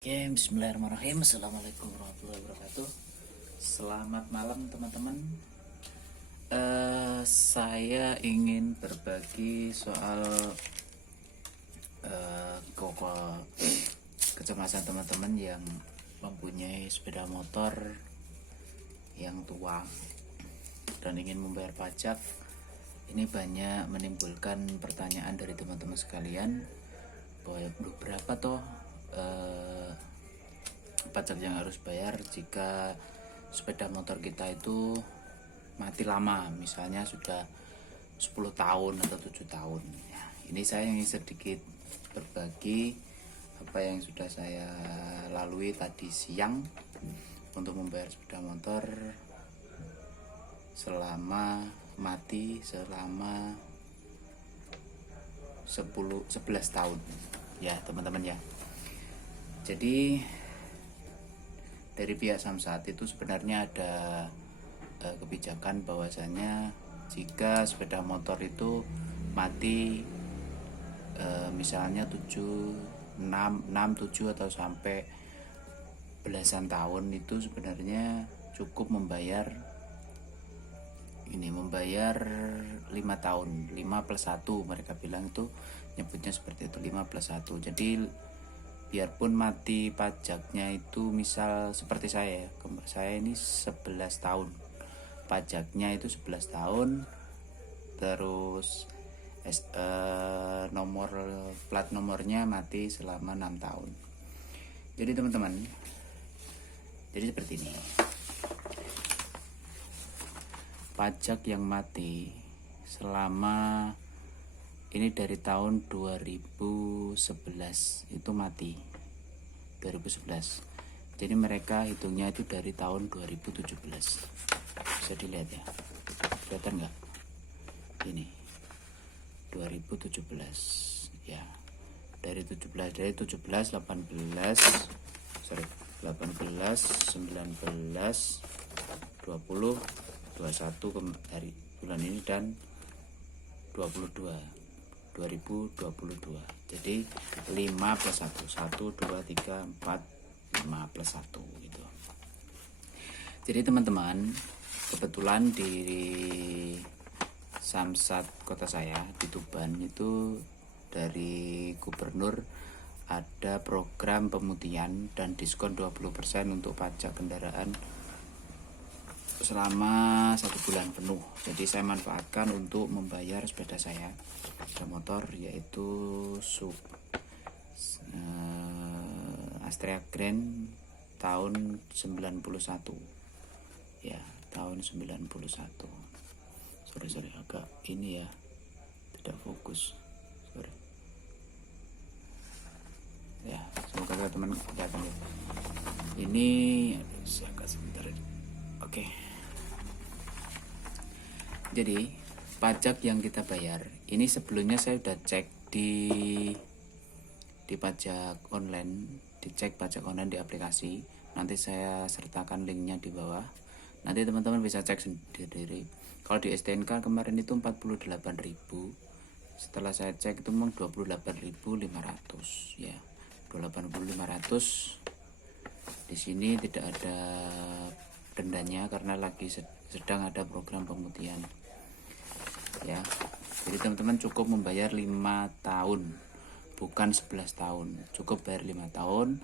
Oke, bismillahirrahmanirrahim. Assalamualaikum warahmatullahi wabarakatuh. Selamat malam teman-teman. Saya ingin berbagi soal kecemasan teman-teman yang mempunyai sepeda motor yang tua dan ingin membayar pajak. Ini banyak menimbulkan pertanyaan dari teman-teman sekalian bahwa berapa toh pajak yang harus bayar jika sepeda motor kita itu mati lama, misalnya sudah 10 tahun atau 7 tahun ya. Ini saya ingin sedikit berbagi apa yang sudah saya lalui tadi siang untuk membayar sepeda motor selama mati selama 11 tahun ya teman-teman ya. Jadi dari pihak Samsat itu sebenarnya ada kebijakan bahwasanya jika sepeda motor itu mati misalnya 7, 6, 7 atau sampai belasan tahun, itu sebenarnya cukup membayar 5 tahun, 5 plus 1 mereka bilang, itu nyebutnya seperti itu, 5 plus 1. Jadi biarpun mati pajaknya itu misal seperti saya ini 11 tahun, pajaknya itu 11 tahun, terus nomor plat nomornya mati selama 6 tahun. Jadi teman-teman, jadi seperti ini, pajak yang mati selama ini dari tahun 2011 itu mati 2011. Jadi mereka hitungnya itu dari tahun 2017. Bisa dilihat ya, kelihatan nggak? Ini 2017 ya, dari 18, 19, 20, 21 hari bulan ini dan 2022. Jadi 5 plus 1, 1, 2, 3, 4, 5 plus 1 gitu. Jadi teman-teman, kebetulan di Samsat kota saya di Tuban itu dari gubernur ada program pemutihan dan diskon 20% untuk pajak kendaraan selama 1 bulan penuh. Jadi saya manfaatkan untuk membayar sepeda saya, sepeda motor, yaitu Astrea Grand tahun 91 ya, tahun 91. Sorry agak ini ya, tidak fokus, sorry ya, semoga teman kelihatan ya. Ini agak sebentar. Oke. Jadi pajak yang kita bayar ini sebelumnya saya sudah cek di pajak online, dicek pajak online di aplikasi. Nanti saya sertakan linknya di bawah. Nanti teman-teman bisa cek sendiri. Kalau di STNK kemarin itu 48.000. Setelah saya cek itu memang 28.500 ya. 28.500. Di sini tidak ada dendanya karena lagi sedang ada program pemutihan ya. Jadi teman-teman cukup membayar 5 tahun, bukan 11 tahun. Cukup bayar 5 tahun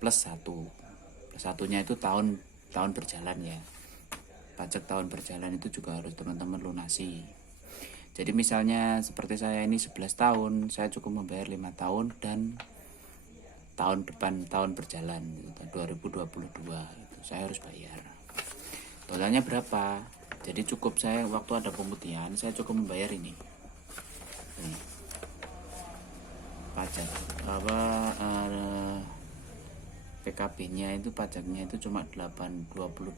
plus 1. Plus 1-nya itu tahun berjalan ya. Pajak tahun berjalan itu juga harus teman-teman lunasi. Jadi misalnya seperti saya ini 11 tahun, saya cukup membayar 5 tahun dan tahun depan tahun berjalan 2022 itu saya harus bayar. Totalnya berapa? Jadi cukup saya waktu ada pemutihan saya cukup membayar ini. Pajak PKB-nya itu pajaknya itu cuma 28.500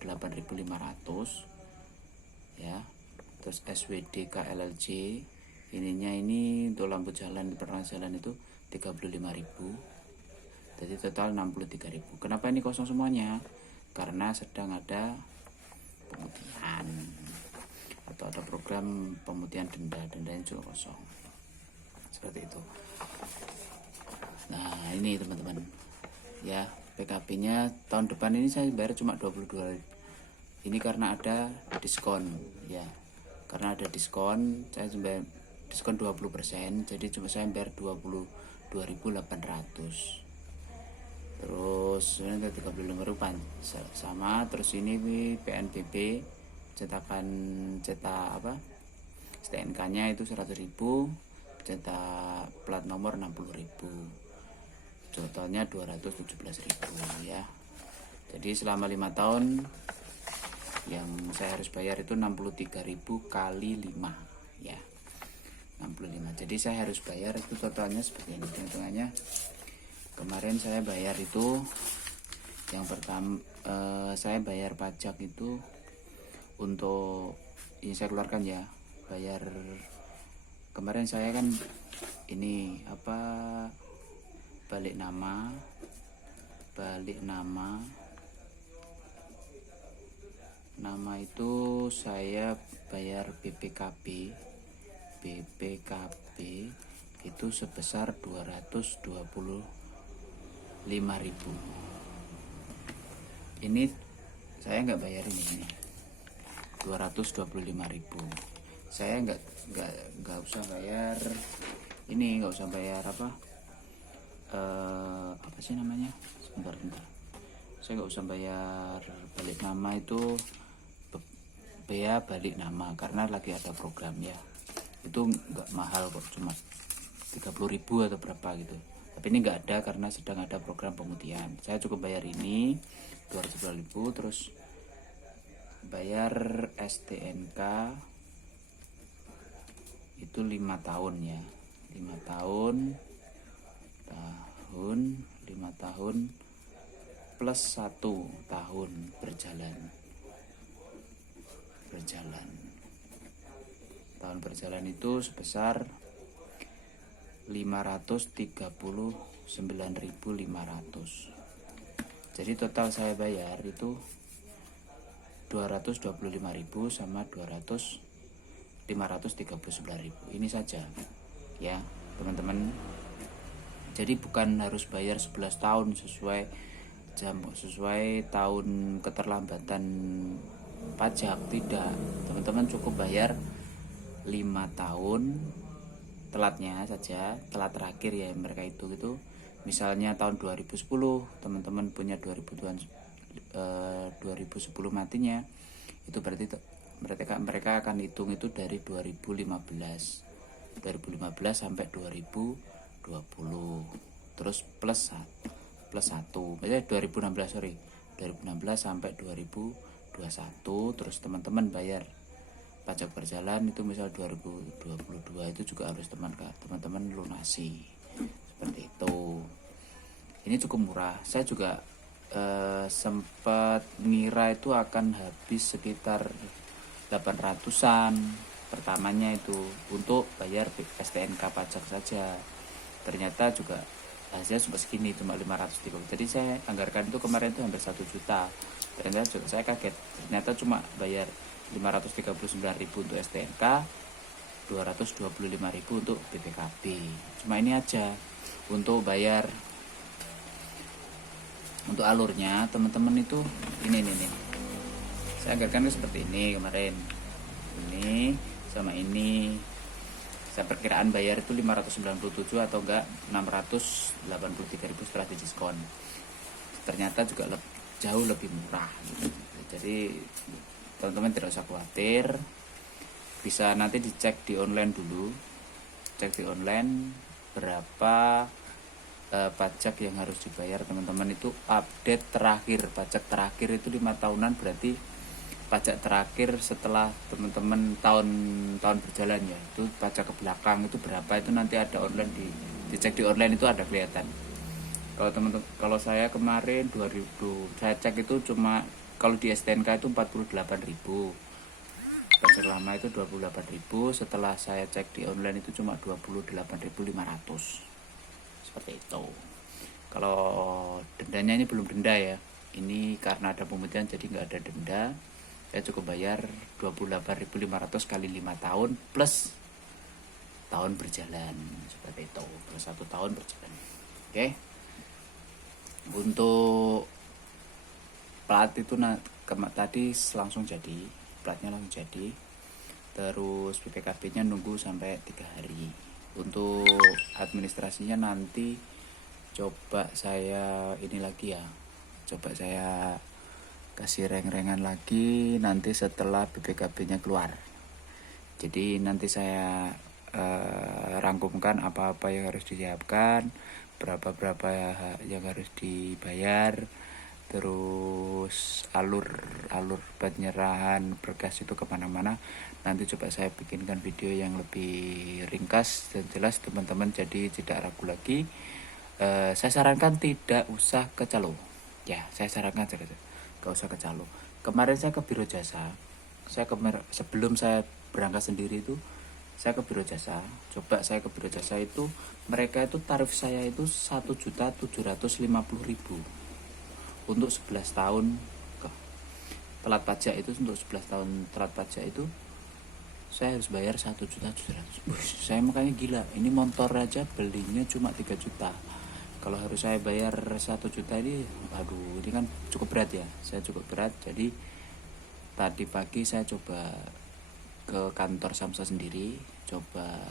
ya. Terus SWD KLLJ ininya ini untuk lampu jalan di pertengahan jalan itu 35.000. Jadi total 63.000. Kenapa ini kosong semuanya? Karena sedang ada pemutihan atau ada program pemutihan dendanya juga kosong, seperti itu. Nah ini teman-teman, ya. PKB-nya tahun depan ini saya bayar cuma 22.000. Ini karena ada diskon ya. Karena ada diskon, saya bayar diskon 20%, jadi cuma saya bayar 22.800. Terus ini 35.000 sama. Terus ini PNBP cetak apa? STNK-nya itu 100.000, cetak plat nomor 60.000. Totalnya 217.000 ya. Jadi selama 5 tahun yang saya harus bayar itu 63.000 kali 5 ya. 65. Jadi saya harus bayar itu totalnya seperti ini hitungannya. Kemarin saya bayar itu yang pertama saya bayar pajak itu untuk ini saya keluarkan ya. Bayar kemarin saya kan ini apa balik nama itu saya bayar BPKB itu sebesar 225.000. Ini saya nggak bayar ini 225.000. Saya nggak usah bayar ini, nggak usah bayar apa sih namanya, sebentar saya nggak usah bayar balik nama itu, bea balik nama, karena lagi ada program ya. Itu nggak mahal kok, cuma 30.000 atau berapa gitu. Tapi ini nggak ada karena sedang ada program pemutihan. Saya cukup bayar ini 200.000, terus bayar STNK itu 5 tahun ya. 5 tahun plus 1 tahun berjalan. Tahun berjalan itu sebesar 539.500. Jadi total saya bayar itu 225.000 sama 539.000. Ini saja ya teman-teman. Jadi bukan harus bayar 11 tahun sesuai tahun keterlambatan pajak, tidak. Teman-teman cukup bayar 5 tahun telatnya saja, telat terakhir ya mereka itu gitu. Misalnya tahun 2010 teman-teman punya 2010 matinya, itu berarti mereka akan hitung itu dari 2015 sampai 2020, terus plus 1, misalnya 2016 sampai 2021. Terus teman-teman bayar pajak berjalan itu misal 2022 itu juga harus teman-teman lunasi seperti itu. Ini cukup murah. Saya juga sempat ngira itu akan habis sekitar 800-an pertamanya itu untuk bayar STNK pajak saja. Ternyata juga hasilnya cuma segini, cuma 530. Jadi saya anggarkan itu kemarin itu hampir 1 juta. Ternyata juga saya kaget, ternyata cuma bayar 539.000 untuk STNK, 225.000 untuk BPKB. Cuma ini aja untuk bayar. Untuk alurnya teman-teman itu ini saya anggarkan seperti ini kemarin, ini sama ini. Saya perkiraan bayar itu 597 atau enggak 683.000 setelah diskon. Ternyata juga jauh lebih murah gitu. Jadi teman-teman tidak usah khawatir, bisa nanti dicek di online dulu, cek di online berapa pajak yang harus dibayar teman-teman. Itu update terakhir, pajak terakhir itu 5 tahunan, berarti pajak terakhir setelah teman-teman tahun berjalan ya, itu pajak ke belakang itu berapa, itu nanti ada online, dicek di online itu ada kelihatan. Kalau teman-teman, kalau saya kemarin 2000 saya cek itu cuma kalau di STNK itu 48.000, pajak lama itu 28.000, setelah saya cek di online itu cuma 28.500 seperti itu. Kalau dendanya ini belum denda ya, ini karena ada pemutihan jadi nggak ada denda. Saya cukup bayar 28.500 kali 5 tahun plus tahun berjalan seperti itu, plus 1 tahun berjalan. Oke. Untuk plat itu tadi langsung jadi, platnya langsung jadi. Terus BPKB-nya nunggu sampai 3 hari. Untuk administrasinya nanti coba saya ini lagi ya, coba saya kasih reng-rengan lagi nanti setelah BPKB-nya keluar. Jadi nanti saya rangkumkan apa-apa yang harus disiapkan, berapa yang harus dibayar, terus alur penyerahan berkas itu kemana-mana. Nanti coba saya bikinkan video yang lebih ringkas dan jelas teman-teman, jadi tidak ragu lagi. Saya sarankan tidak usah ke calo ya, saya sarankan gak usah ke calo. Kemarin saya ke biro jasa, sebelum saya berangkat sendiri itu saya ke biro jasa. Coba saya ke biro jasa itu, mereka itu tarif saya itu 1.750.000 untuk 11 tahun telat pajak. Itu untuk 11 tahun telat pajak itu saya harus bayar 1.700.000. Saya makanya gila, ini motor aja belinya cuma 3 juta. Kalau harus saya bayar 1 juta ini, aduh, ini kan cukup berat ya. Saya cukup berat. Jadi tadi pagi saya coba ke kantor Samsa sendiri, coba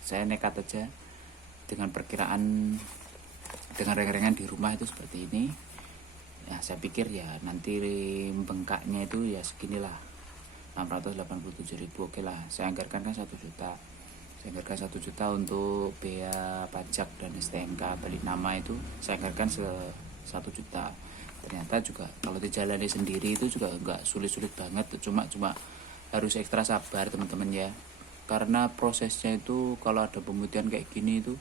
saya nekat aja dengan perkiraan, dengan reng-rengan di rumah itu seperti ini ya. Saya pikir ya nanti bengkaknya itu ya seginilah, 687.000. Oke lah, saya anggarkan kan 1 juta. Saya anggarkan 1 juta untuk biaya pajak dan STNK balik nama, itu saya anggarkan 1 juta. Ternyata juga kalau dijalani sendiri itu juga enggak sulit-sulit banget, cuma harus ekstra sabar teman-teman ya, karena prosesnya itu kalau ada pemutihan kayak gini itu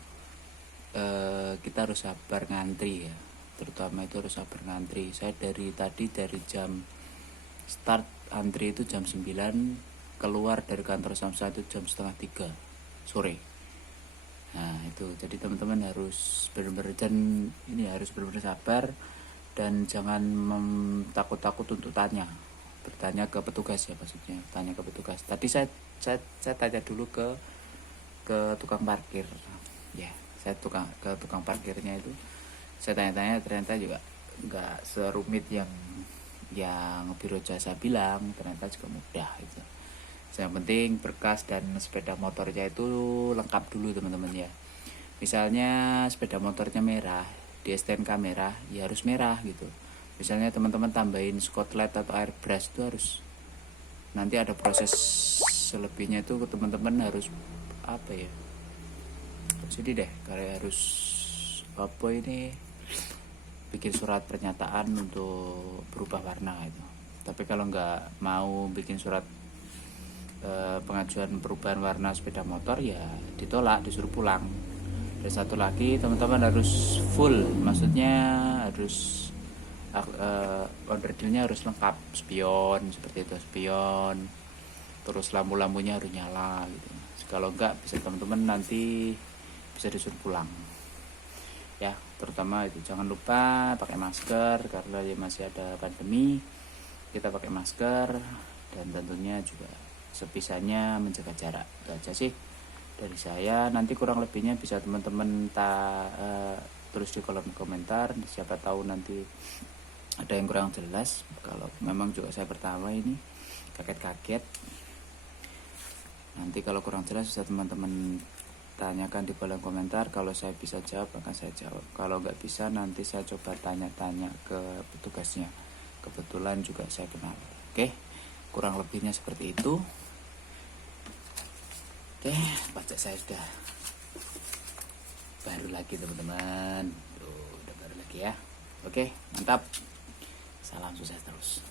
kita harus sabar ngantri ya, terutama itu harus sabar ngantri. Saya dari jam start antri itu jam 9, keluar dari kantor Samsa itu jam setengah 3 sore. Nah itu, jadi teman-teman harus benar-benar sabar dan jangan takut-takut untuk bertanya ke petugas ya, maksudnya tanya ke petugas. Tadi saya tanya dulu ke tukang parkir ya, saya ke tukang parkirnya itu saya tanya-tanya, ternyata juga nggak serumit yang biro jasa bilang, ternyata juga mudah itu. Yang penting berkas dan sepeda motornya itu lengkap dulu teman-teman ya. Misalnya sepeda motornya merah, di STNK merah, ya harus merah gitu. Misalnya teman-teman tambahin skotlet atau airbrush, itu harus nanti ada proses selebihnya itu teman-teman harus apa ya, jadi deh kayak harus apa ini, bikin surat pernyataan untuk berubah warna itu. Tapi kalau nggak mau bikin surat pengajuan perubahan warna sepeda motor ya ditolak, disuruh pulang. Dan satu lagi teman-teman harus full, maksudnya harus onderdilnya harus lengkap, spion seperti itu, spion, terus lampu-lampunya harus nyala gitu. Kalau enggak bisa teman-teman nanti bisa disuruh pulang ya. Terutama itu jangan lupa pakai masker, karena ya masih ada pandemi, kita pakai masker, dan tentunya juga sebisanya menjaga jarak. Itu aja sih dari saya. Nanti kurang lebihnya bisa teman-teman tulis di kolom komentar, siapa tahu nanti ada yang kurang jelas. Kalau memang juga saya pertama ini kaget-kaget, nanti kalau kurang jelas bisa teman-teman tanyakan di kolom komentar. Kalau saya bisa jawab akan saya jawab, kalau nggak bisa nanti saya coba tanya-tanya ke petugasnya, kebetulan juga saya kenal. Oke, kurang lebihnya seperti itu. Oke, pajak saya sudah baru lagi teman-teman, udah baru lagi ya. Oke, mantap. Salam sukses terus.